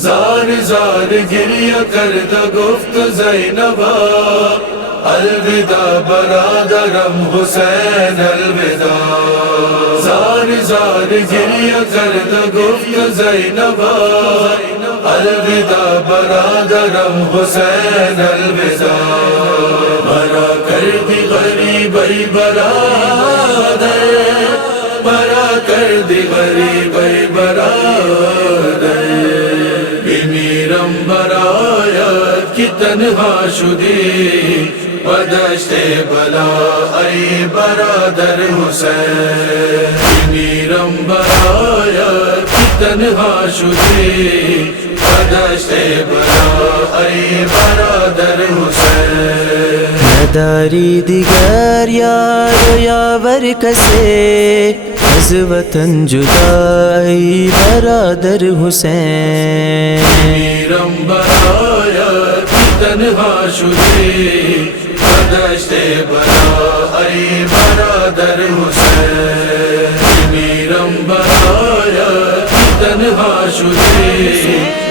زار زار گریہ کرد گفت زینبا الوداع برادرم حسین الوداع. زار زار گریہ کرد گفت زینبا الوداع برادرم حسین الوداع. مرا کردی غریب ای برادر، مرا کردی غریب ای برادر. بمیرم برایت کی تنہا شدی و دشت بلا ای برادر حسین. بمیرم برایت کی تنہا شدی و دشت بلا ای برادر حسین. نداری دیگر یار و یاور کسے از وطن جدائی برادر حسین. بمیرم برایت کی تنہا شدی و دشت بلا ای برادر حسین. بمیرم برایت کی تنہا شدی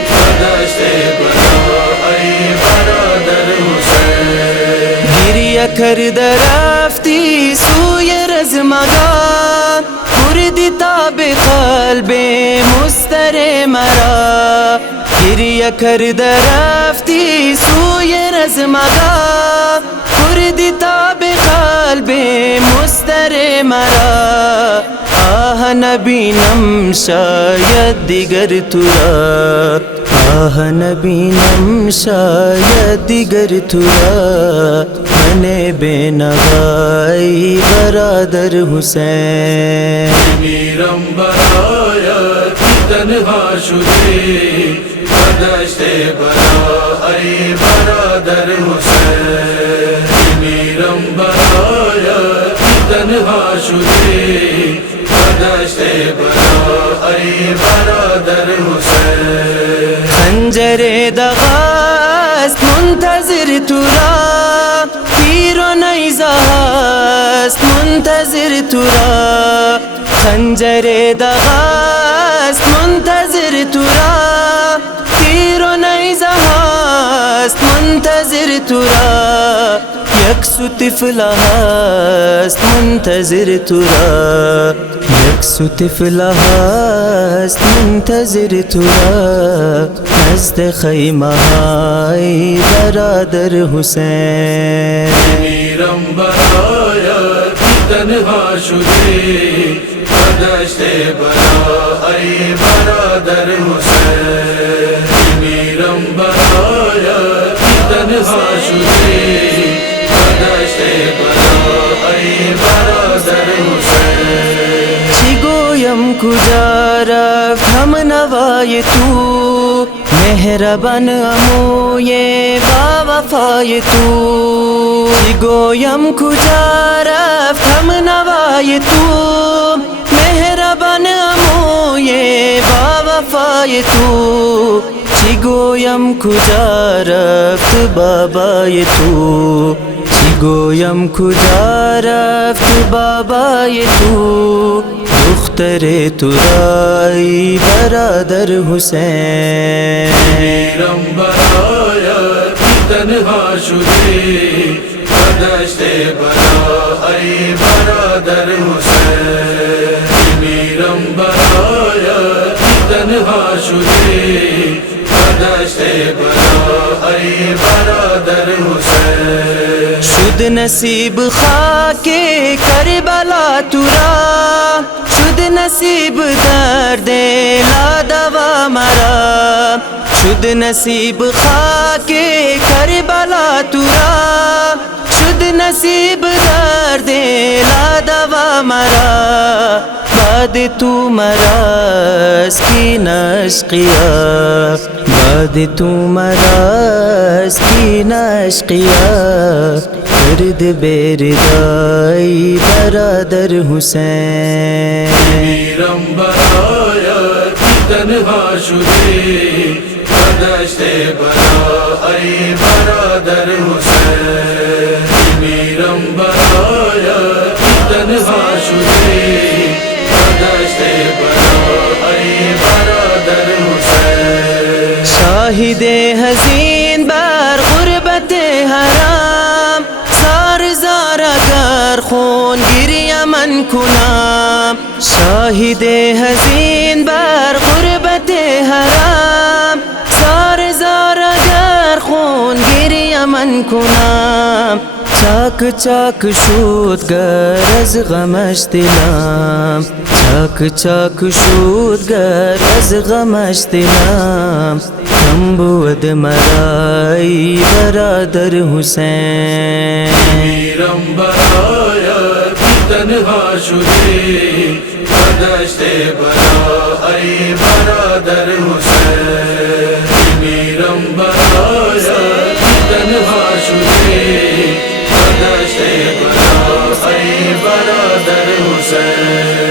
و دشت بلا ای برادر حسین. گریہ کرد رفتی سوی رزمگاه، بردی تاب قلب مضطر مرا. گریہ کرد رفتی سوی رزمگاه، بردی تاب قلب مضطر مرا. آہ نبینم شاید دیگر ترا، آہ نبینم شاید دیگر ترا. من بے نوائی برادر حسین. بمیرم برایت کی تنہا شدی و دشت بلا ای برادر حسین. بمیرم برایت کی تنہا شدی و دشت بلا ای برادر حسین. خنجر دغاست منتظر ترا، تیر و نیزه است منتظر ترا. خنجر دغاست منتظر ترا، تیر و نیزه است منتظر ترا. یکسو طفل است منتظر ترا، یکسو طفل است منتظر ترا. نزد خیمه های برادر حسین. بمیرم برایت کی تنہا شدی و دشت بلا ای برادر حسین. بمیرم برایت کی تنہا شدی و دشت بلا ای برادر حسین. چی گویم کجا رفت هم نوای تو، مهربان عموی با وفای تو. چی گویم کجا رفت هم نوای تو، مهربان عموی با وفای تو. چی گویم کجا رفت بابای تو، چی گویم کجا رفت بابای تو. دختر ترای برادر حسین. بمیرم برایت کی تنہا شدی و دشت بلا ای برادر حسین. بمیرم برایت کی تنہا شدی و دشت بلا ای برادر حسین. شد نصیب خاک کربلا ترا، شد نصیب درد لادوا مرا. شد نصیب خاک کربلا ترا، شد نصیب درد لادوا مرا. بعد تو مراس کی نشقیا، بعد تو مراس کی نشقیا. درد بیردائی برادر حسین. بمیرم برایت کی تنہا شدی و دشت بلا ای برادر حسین. بمیرم برایت کی تنہا شدی و دشت بلا ای برادر حسین. یمن کنام شاہد حزین بر غربت حرام زار زار اگر خون گیر یمن کنام چاک چاک شود گر از غمش دلم چاک چاک شود گر از غمش دلم کم بود مرای برادر حسین میرم برایت تنها شدی بدشت بلا ای برادر حسین میرم برایت تنها شدی بدشت بلا ای برادر حسین